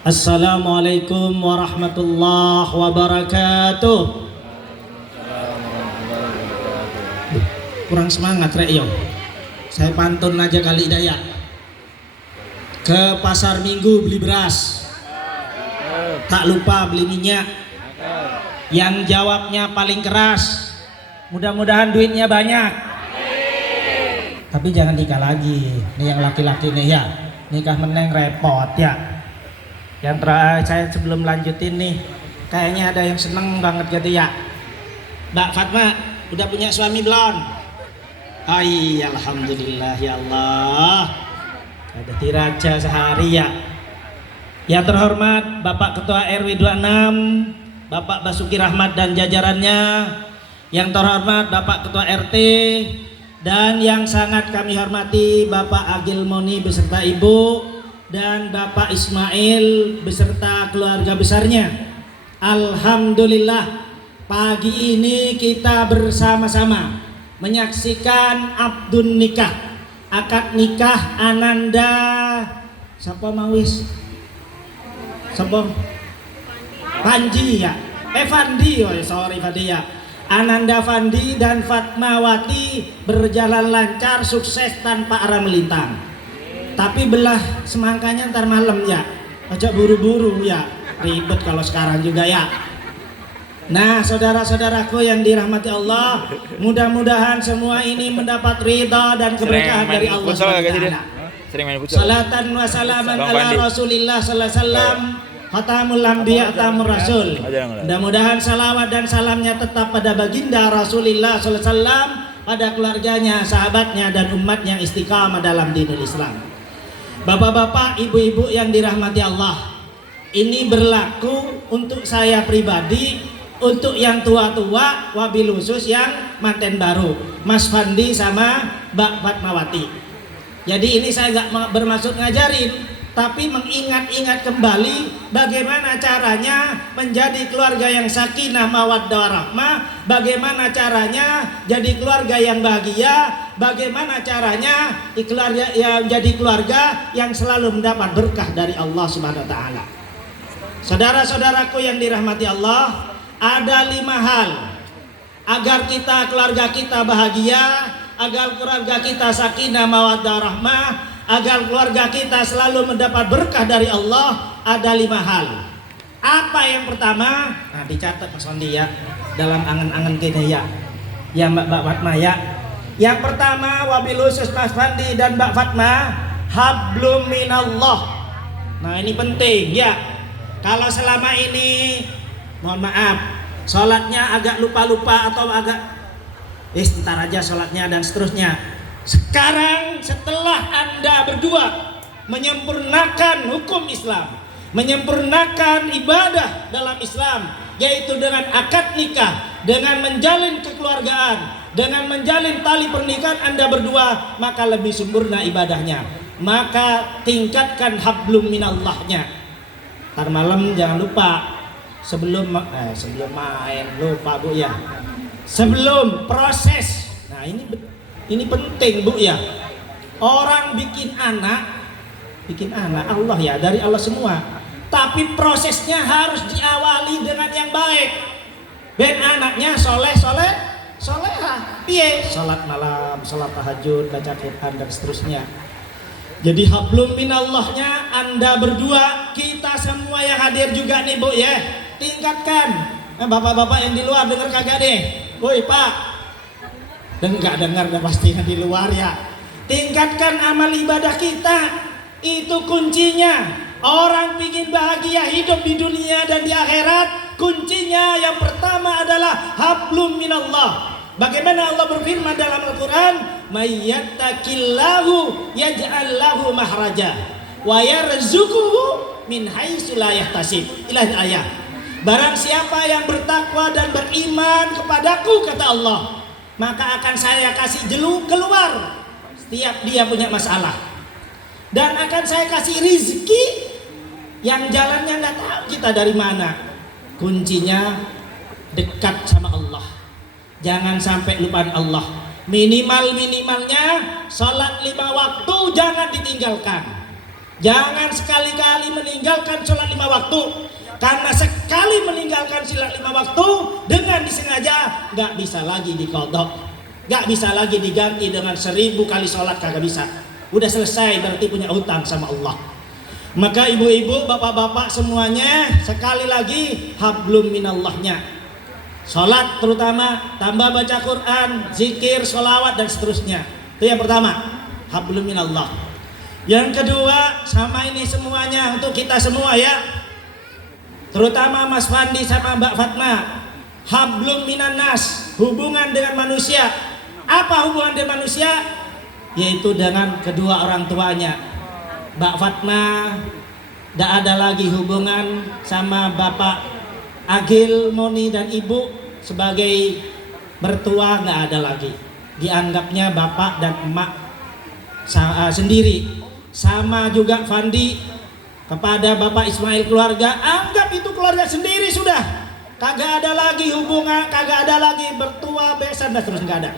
Assalamualaikum warahmatullahi wabarakatuh. Kurang semangat rek yo. Saya pantun aja kali daya. Ke pasar minggu beli beras, tak lupa beli minyak. Yang jawabnya paling keras, mudah-mudahan duitnya banyak. Tapi jangan nikah lagi. Nih yang laki-laki nih ya, nikah meneng repot ya. Yang terakhir saya sebelum lanjutin nih, kayaknya ada yang seneng banget gitu ya. Mbak Fatma, udah punya suami belum? Hai, alhamdulillah ya Allah. Ada diraja sehari ya. Yang terhormat Bapak Ketua RW 26, Bapak Basuki Rahmat dan jajarannya. Yang terhormat Bapak Ketua RT, dan yang sangat kami hormati Bapak Agil Moni beserta Ibu, dan Bapak Ismail beserta keluarga besarnya. Alhamdulillah, pagi ini kita bersama-sama menyaksikan abdun nikah, akad nikah Ananda siapa mawis? Siapa? Panji ya? Fandi, oh sorry Fandi ya. Ananda Fandi dan Fatmawati berjalan lancar, sukses tanpa arah melintang. Tapi belah semangkanya ntar malam ya. Ajak buru-buru ya. Ribet kalau sekarang juga ya. Nah, saudara-saudaraku yang dirahmati Allah, mudah-mudahan semua ini mendapat ridha dan keberkahan dari Allah SWT. Salatan wa salaman ala Rasulillah sallallahu alaihi wasallam, khatamul anbiya tamur rasul. Mudah-mudahan salawat dan salamnya tetap pada baginda Rasulillah sallallahu alaihi wasallam, pada keluarganya, sahabatnya dan umatnya istiqamah dalam dinul Islam. Bapak-bapak, ibu-ibu yang dirahmati Allah, ini berlaku untuk saya pribadi, untuk yang tua-tua, wabil khusus yang manten baru, Mas Fandi sama Mbak Fatmawati. Jadi ini saya nggak bermaksud ngajarin, tapi mengingat-ingat kembali bagaimana caranya menjadi keluarga yang sakinah mawaddah warahmah, bagaimana caranya jadi keluarga yang bahagia, bagaimana caranya keluarga yang jadi keluarga yang selalu mendapat berkah dari Allah Subhanahu wa taala. Saudara-saudaraku yang dirahmati Allah, ada 5 hal agar kita, keluarga kita bahagia, agar keluarga kita sakinah mawaddah rahmah, agar keluarga kita selalu mendapat berkah dari Allah. Ada 5 hal. Apa yang pertama? Nah, dicatat Mas Wandi ya, dalam angan-angan kita ya. Ya Mbak Fatma ya. Yang pertama, wabil khusus Mas Fandi dan Mbak Fatma, hablum minallah. Nah, ini penting ya. Kalau selama ini, mohon maaf, sholatnya agak lupa-lupa atau agak ntar aja sholatnya dan seterusnya. Sekarang setelah Anda berdua menyempurnakan hukum Islam, menyempurnakan ibadah dalam Islam, yaitu dengan akad nikah, dengan menjalin kekeluargaan, dengan menjalin tali pernikahan Anda berdua, maka lebih sempurna ibadahnya. Maka tingkatkan hablum minallahnya. Ntar malam jangan lupa, sebelum main lupa Bu ya, sebelum proses. Nah ini penting Bu ya. Orang bikin anak Allah ya, dari Allah semua, tapi prosesnya harus diawali dengan yang baik. Ben anaknya solehah, piye, sholat malam, sholat tahajud, baca Quran dan seterusnya. Jadi hablum minallahnya Anda berdua, kita semua yang hadir juga nih Bu ya, tingkatkan. Bapak-bapak yang di luar dengar kagak deh? Woi Pak, dengar pasti yang di luar ya. Tingkatkan amal ibadah kita, itu kuncinya. Orang ingin bahagia hidup di dunia dan di akhirat, kuncinya yang pertama adalah hablum minallah. Bagaimana Allah berfirman dalam Al-Quran, mayyattaqillahu yaj'al lahu mahraja wa yarzuquhu min haitsu la yahtasib. Ila ayat. Barang siapa yang bertakwa dan beriman kepadaku, kata Allah, maka akan saya kasih keluar setiap dia punya masalah, dan akan saya kasih rizki yang jalannya nggak tahu kita dari mana. Kuncinya dekat sama Allah, jangan sampai lupa Allah. Minimalnya salat 5 waktu jangan ditinggalkan. Jangan sekali-kali meninggalkan sholat 5 waktu. Karena sekali meninggalkan sholat 5 waktu dengan disengaja, nggak bisa lagi diqadha, nggak bisa lagi diganti dengan 1000 kali sholat, kagak bisa. Udah selesai, berarti punya utang sama Allah. Maka ibu-ibu, bapak-bapak semuanya, sekali lagi hablum minallahnya. Sholat terutama, tambah baca Quran, zikir, sholawat dan seterusnya. Itu yang pertama, hablum minallah. Yang kedua, sama ini semuanya untuk kita semua ya. Terutama Mas Fandi sama Mbak Fatma, hablum minan nas, hubungan dengan manusia. Apa hubungan dengan manusia? Yaitu dengan kedua orang tuanya. Mbak Fatma tidak ada lagi hubungan sama Bapak Agil, Moni dan Ibu sebagai mertua, nggak ada lagi. Dianggapnya bapak dan emak sendiri. Sama juga Fandi kepada Bapak Ismail keluarga, anggap itu keluarga sendiri sudah. Kagak ada lagi hubungan, kagak ada lagi mertua, besan dan terus nggak ada.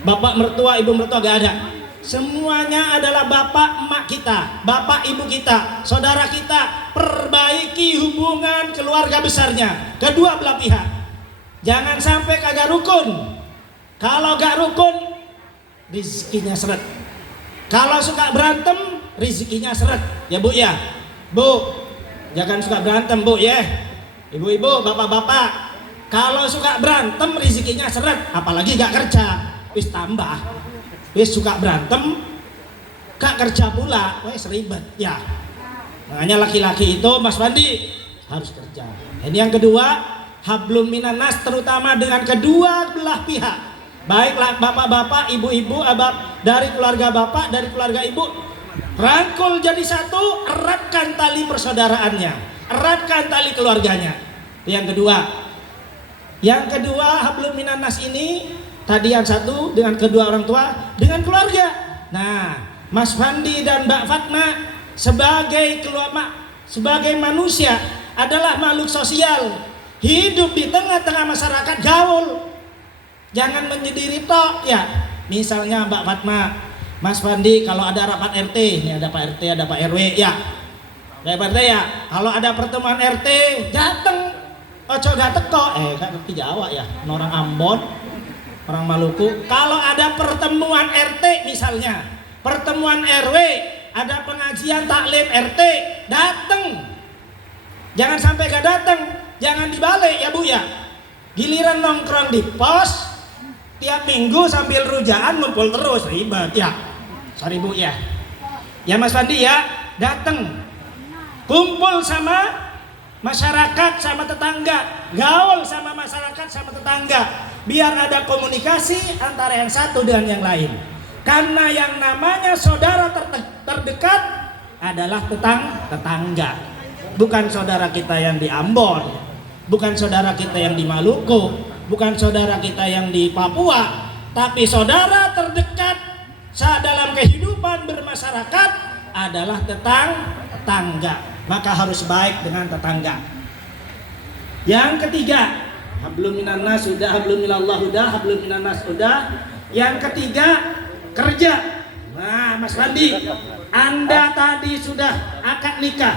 Bapak mertua, ibu mertua nggak ada. Semuanya adalah bapak emak kita, bapak ibu kita, saudara kita. Perbaiki hubungan keluarga besarnya, kedua belah pihak. Jangan sampai kagak rukun. Kalau gak rukun, rezekinya seret. Kalau suka berantem, rezekinya seret. Ya Bu ya, Bu, jangan suka berantem Bu ya. Ibu-ibu, bapak-bapak, kalau suka berantem rezekinya seret. Apalagi gak kerja, wis tambah. Wis suka berantem, gak kerja pula, wis ribet ya. Makanya laki-laki itu Mas Fandi harus kerja. Ini yang kedua, hablum minan nas, terutama dengan kedua belah pihak. Baiklah bapak-bapak, ibu-ibu, abab, dari keluarga bapak, dari keluarga ibu, rangkul jadi satu, eratkan tali persaudaraannya, eratkan tali keluarganya. Yang kedua hablum minan nas ini tadi yang satu dengan kedua orang tua, dengan keluarga. Nah, Mas Fandi dan Mbak Fatma sebagai manusia adalah makhluk sosial, hidup di tengah-tengah masyarakat, gaul. Jangan menyendiri tok ya. Misalnya Mbak Fatma, Mas Fandi kalau ada rapat RT, ini ada Pak RT, ada Pak RW ya. Pak RT ya, kalau ada pertemuan RT, dateng. Ojo gak teko, gak ngerti Jawa ya, orang Ambon, orang Maluku. Kalau ada pertemuan RT misalnya, pertemuan RW, ada pengajian taklim RT, dateng. Jangan sampai gak dateng, jangan dibalik ya Bu ya. Giliran nongkrong di pos, tiap minggu sambil rujaan ngumpul terus, ribet ya. Sorry Bu ya. Ya Mas Fandi ya, dateng. Kumpul sama masyarakat, sama tetangga, gaul sama masyarakat, sama tetangga, biar ada komunikasi antara yang satu dengan yang lain. Karena yang namanya saudara terdekat adalah tetangga, bukan saudara kita yang di Ambon, bukan saudara kita yang di Maluku, bukan saudara kita yang di Papua, tapi saudara terdekat dalam kehidupan bermasyarakat adalah tetangga. Maka harus baik dengan tetangga. Yang ketiga, hablum minan nas sudah, hablum minallah sudah, hablum minan nas sudah. Yang ketiga, kerja. Nah, Mas Fandi, Anda tadi sudah akad nikah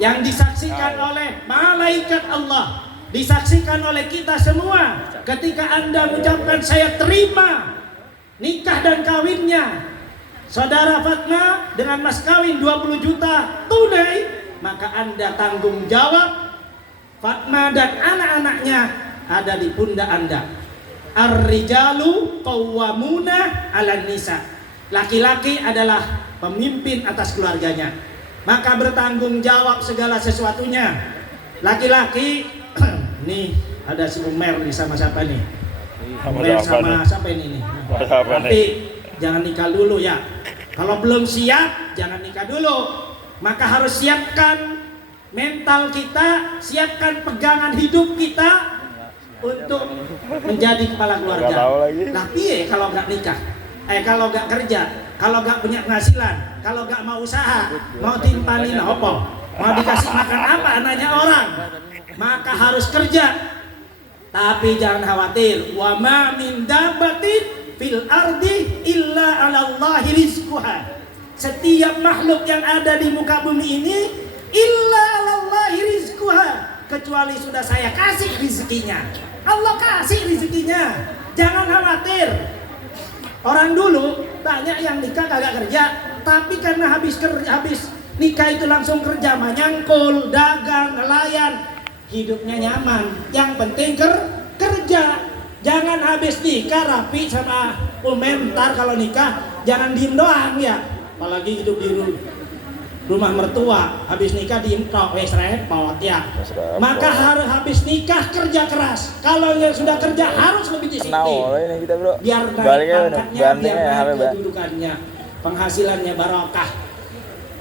yang disaksikan oleh malaikat Allah, disaksikan oleh kita semua. Ketika Anda mengucapkan saya terima nikah dan kawinnya saudara Fatma dengan mas kawin 20 juta tunai, maka Anda tanggung jawab Fatma dan anak-anaknya ada di pundak Anda. Ar-rijalu qawwamuna 'alan nisa. Laki-laki adalah pemimpin atas keluarganya, maka bertanggung jawab segala sesuatunya. Laki-laki nih ada si Umer nih sama siapa nih? Umer sama siapa ini nih? Tapi jangan nikah dulu ya. Kalau belum siap jangan nikah dulu. Maka harus siapkan mental kita, siapkan pegangan hidup kita untuk menjadi kepala keluarga. Tapi kalau nggak nikah, kalau nggak kerja, kalau nggak punya penghasilan, kalau nggak mau usaha, mau timpanin apa, mau dikasih makan apa anaknya orang, maka harus kerja. Tapi jangan khawatir, wa ma min dabbatin fil ardi illa 'alallahi rizquha. Setiap makhluk yang ada di muka bumi ini illa alallahi rizquha, kecuali sudah saya kasih rezekinya. Allah kasih rezekinya. Jangan khawatir. Orang dulu banyak yang nikah kagak kerja, tapi karena habis nikah itu langsung kerja, menyangkul, dagang, nelayan, hidupnya nyaman. Yang penting kerja. Jangan habis nikah rapi sama komentar kalau nikah, jangan diem doang ya. Apalagi hidup di rumah mertua, habis nikah diem tok, wes repot ya. Maka harus habis nikah kerja keras. Kalau yang sudah kerja harus lebih disiplin. Biar naik pangkatnya, biar naik kedudukannya, penghasilannya barokah.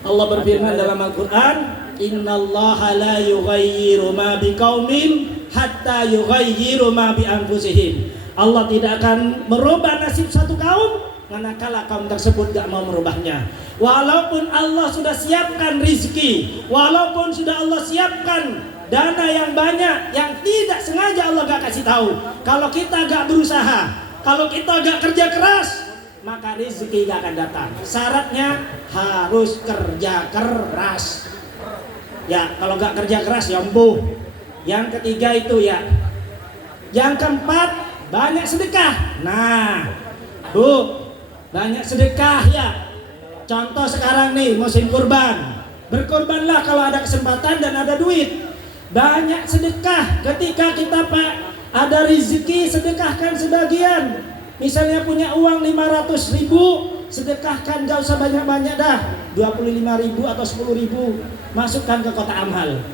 Allah berfirman dalam Al-Quran, innallaha la yughayyiru ma biqaumin hatta yughayyiru ma bi anfusihim. Allah tidak akan merubah nasib satu kaum manakala kaum tersebut gak mau merubahnya. Walaupun Allah sudah siapkan rizki, walaupun sudah Allah siapkan dana yang banyak, yang tidak sengaja Allah gak kasih tahu. Kalau kita gak berusaha, kalau kita gak kerja keras, maka rizki gak akan datang. Syaratnya harus kerja keras. Ya, kalau gak kerja keras ya empuh. Yang ketiga itu ya. Yang keempat, banyak sedekah. Nah, Bu, banyak sedekah ya. Contoh sekarang nih musim kurban. Berkurbanlah kalau ada kesempatan dan ada duit. Banyak sedekah. Ketika kita ada rezeki, sedekahkan sebagian. Misalnya punya uang 500.000, sedekahkan, gak usah banyak-banyak dah, 25.000 atau 10.000, masukkan ke kotak amal.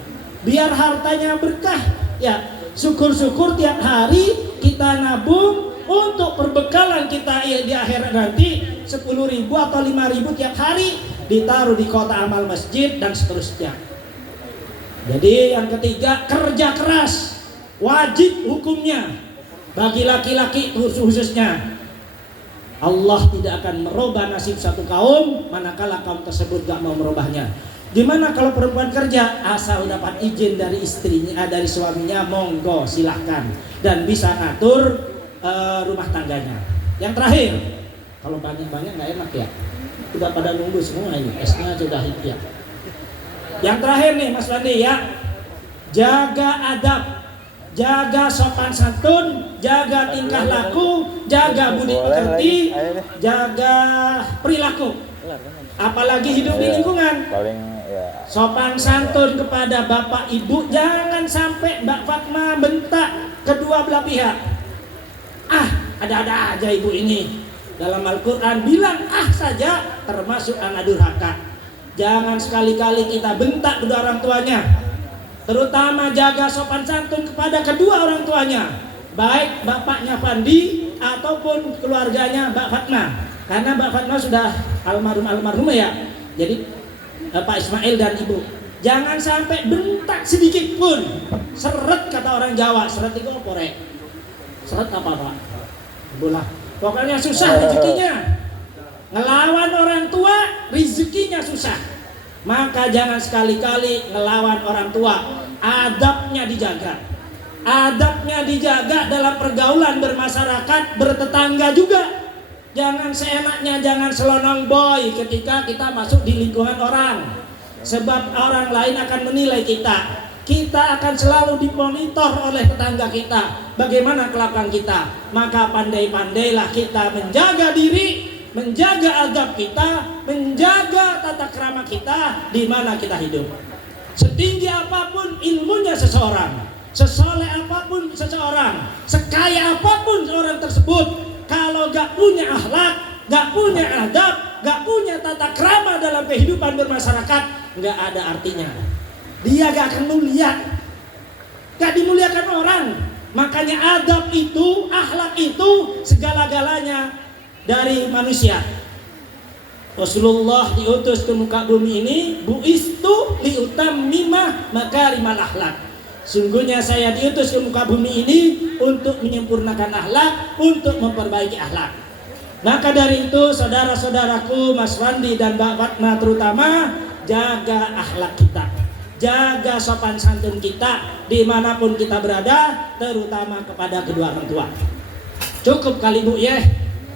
Biar hartanya berkah. Ya, syukur-syukur tiap hari kita nabung untuk perbekalan kita di akhirat nanti. 10.000 atau 5.000 tiap hari ditaruh di kotak amal masjid dan seterusnya. Jadi yang ketiga, kerja keras wajib hukumnya bagi laki-laki khususnya. Allah tidak akan merubah nasib satu kaum manakala kaum tersebut gak mau merubahnya. Gimana kalau perempuan kerja, asal dapat izin dari istrinya, dari suaminya, monggo silahkan, dan bisa ngatur rumah tangganya. Yang terakhir, kalau banyak-banyak nggak enak ya, udah pada nunggu semua ini, esnya sudah hit ya. Yang terakhir nih Mas Wandi ya, jaga adab, jaga sopan santun, jaga tingkah laku, jaga budi pekerti, jaga perilaku. Apalagi hidup di lingkungan. Sopan santun kepada bapak ibu, jangan sampai Mbak Fatma bentak kedua belah pihak. Ada-ada aja ibu ini. Dalam Al-Quran bilang saja, termasuk anak durhaka. Jangan sekali-kali kita bentak kedua orang tuanya. Terutama jaga sopan santun kepada kedua orang tuanya, baik bapaknya Fandi ataupun keluarganya Mbak Fatma. Karena Mbak Fatma sudah almarhumah ya. Jadi Pak Ismail dan Ibu, jangan sampai bentak sedikit pun. Seret kata orang Jawa, seret itu apa rek? Seret apa Pak? Bola. Pokoknya susah rezekinya. Ngelawan orang tua, rezekinya susah. Maka jangan sekali-kali ngelawan orang tua. Adabnya dijaga. Adabnya dijaga dalam pergaulan bermasyarakat, bertetangga juga. Jangan seenaknya, jangan selonong boy ketika kita masuk di lingkungan orang. Sebab orang lain akan menilai kita. Kita akan selalu dimonitor oleh tetangga kita, bagaimana kelakuan kita. Maka pandai-pandailah kita menjaga diri, menjaga adab kita, menjaga tata krama kita di mana kita hidup. Setinggi apapun ilmunya seseorang, sesoleh apapun seseorang, sekaya apapun seorang tersebut, kalau gak punya akhlak, gak punya adab, gak punya tata krama dalam kehidupan bermasyarakat, gak ada artinya. Dia gak akan mulia, gak dimuliakan orang. Makanya adab itu, akhlak itu segala-galanya dari manusia. Rasulullah diutus ke muka bumi ini, buistu liutammima makarimal akhlak. Sungguhnya saya diutus ke muka bumi ini untuk menyempurnakan akhlak, untuk memperbaiki akhlak. Maka dari itu saudara-saudaraku, Mas Wandi dan Mbak Fatma terutama, jaga akhlak kita, jaga sopan santun kita dimanapun kita berada, terutama kepada kedua orang tua. Cukup kali Bu ya.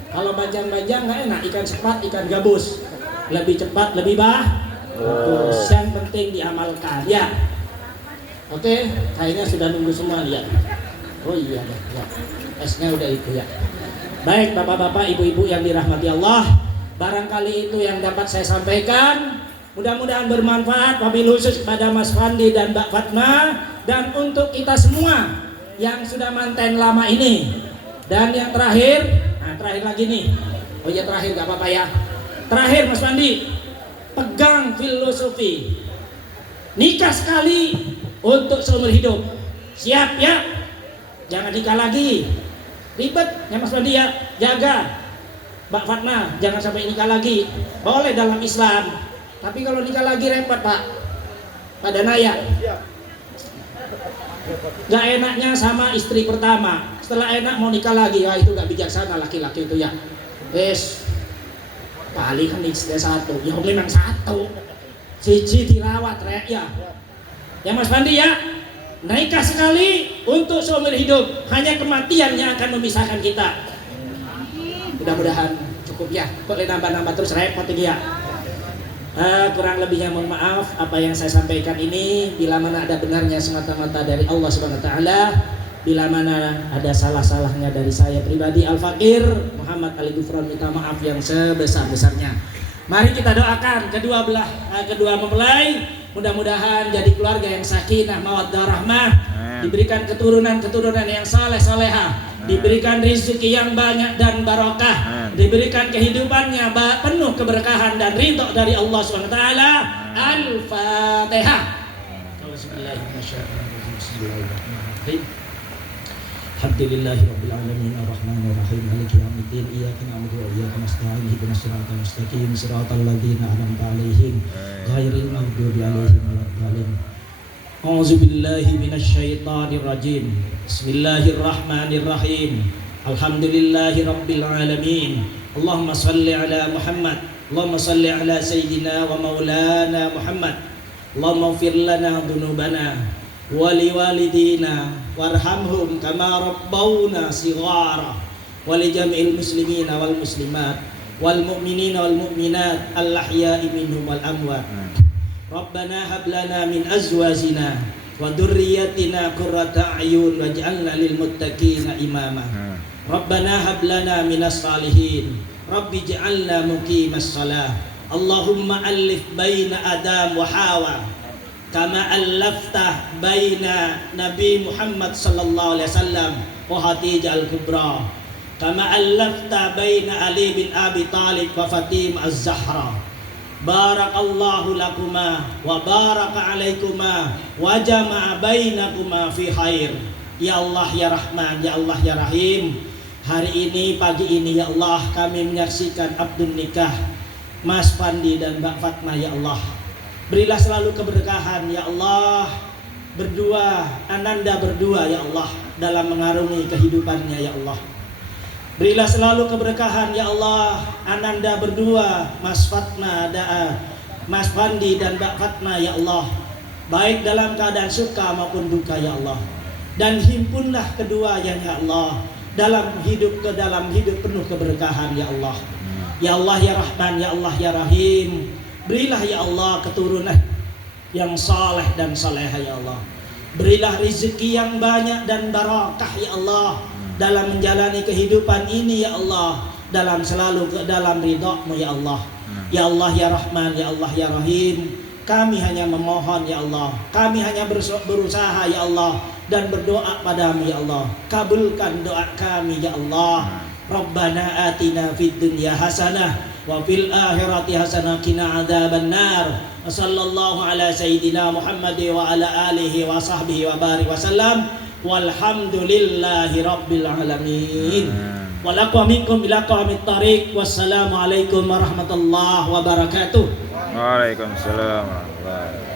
Kalau bajang-bajang nggak enak, ikan sepat, ikan gabus. lebih cepat, lebih bagus. Yang penting diamalkan ya. Oke, kayaknya sudah nunggu semua lihat. Oh iya, ya. Esnya udah itu ya. Baik bapak-bapak, ibu-ibu yang dirahmati Allah, barangkali itu yang dapat saya sampaikan. Mudah-mudahan bermanfaat, wabil khusus kepada Mas Fandi dan Mbak Fatma, dan untuk kita semua yang sudah manten lama ini. Dan yang terakhir, nah terakhir lagi nih. Oh iya terakhir gak apa-apa ya. Terakhir Mas Fandi, pegang filosofi nikah sekali untuk seumur hidup. Siap ya? Jangan nikah lagi. Ribet ya Mas Fandi ya. Jaga. Mbak Fatma, jangan sampai nikah lagi. Boleh dalam Islam. Tapi kalau nikah lagi repot Pak. Pada naya. Gak enaknya sama istri pertama. Setelah enak mau nikah lagi. Wah itu gak bijaksana laki-laki itu ya. Paling kan istri satu. Ya memang satu. Cici dirawat rek ya. Ya Mas Fandi ya. Nikah sekali untuk seumur hidup. Hanya kematian yang akan memisahkan kita. Mudah-mudahan cukup ya. Kok nambah-nambah terus repot ini ya. Kurang lebihnya mohon maaf apa yang saya sampaikan ini. Bila mana ada benarnya semata-mata dari Allah Subhanahu Wa Taala. Bila mana ada salah-salahnya dari saya pribadi Al-Fakir Muhammad Ali Gufron, minta maaf yang sebesar-besarnya. Mari kita doakan kedua mempelai, mudah-mudahan jadi keluarga yang sakinah mawaddah rahmah, diberikan keturunan yang saleh salehah, diberikan rezeki yang banyak dan barokah, diberikan kehidupannya penuh keberkahan dan ridho dari Allah Subhanahu wa taala. Al-Fatihah. Alhamdulillahirabbil alamin arrahmanir rahim maliki yaumiddin iyyaka na'budu wa iyyaka nasta'in ihdinas siratal mustaqim siratal ladzina an'amta 'alaihim ghairil maghdubi 'alaihim waladdallin. A'udzu billahi minasyaitonir rajim. Bismillahirrahmanirrahim. Alhamdulillahirabbil alamin. Allahumma shalli ala Muhammad. Allahumma shalli ala sayyidina wa maulana Muhammad. Allahumma ighfir lana dzunubana wa liwalidina warhamhum kama rabbawna shighara wa li jami'il muslimina wal muslimat wal mu'minina wal mu'minat al ahya'i minhum wal amwat. Rabbana hab lana min azwajina wa dhurriyyatina qurrata a'yun waj'alna lil muttaqina imama. Rabbana hab lana minas salihin. Rabbi ij'alna muqimas shalah. Allahumma alif baina Adam wa Hawa kama allafta baina Nabi Muhammad sallallahu alaihi wasallam wa Khadijah al-Kubra, kama allafta baina Ali bin Abi Talib wa Fatimah az-Zahra. Barakallahu lakuma wa baraka alaikuma wa jama'a bainakuma fi khair. Ya Allah ya Rahman, ya Allah ya Rahim. Hari ini, pagi ini ya Allah, kami menyaksikan akad nikah Mas Fandi dan Mbak Fatma ya Allah. Berilah selalu keberkahan ya Allah, Ananda berdua ya Allah, dalam mengarungi kehidupannya ya Allah. Berilah selalu keberkahan ya Allah, Ananda berdua, Mas Fandi dan Mbak Fatma ya Allah, baik dalam keadaan suka maupun duka ya Allah. Dan himpunlah keduanya ya Allah dalam hidup penuh keberkahan ya Allah. Ya Allah ya Rahman, ya Allah ya Rahim. Berilah ya Allah keturunan yang saleh dan salehah ya Allah. Berilah rezeki yang banyak dan barakah ya Allah dalam menjalani kehidupan ini ya Allah, selalu dalam ridha-Mu ya Allah. Ya Allah ya Rahman, ya Allah ya Rahim. Kami hanya memohon ya Allah, kami hanya berusaha ya Allah dan berdoa padamu ya Allah. Kabulkan doa kami ya Allah. Rabbana atina fid dunya hasanah wa fil akhirati hasanah qina adzabannar. Wa sallallahu ala sayyidina Muhammad wa ala alihi wa sahbihi wa barik wasallam. Walhamdulillahi rabbil alamin. Wa lakum minkum ila qamit tariq. Wassalamu alaikum warahmatullahi wabarakatuh. Waalaikumsalam warahmatullahi wabarakatuh.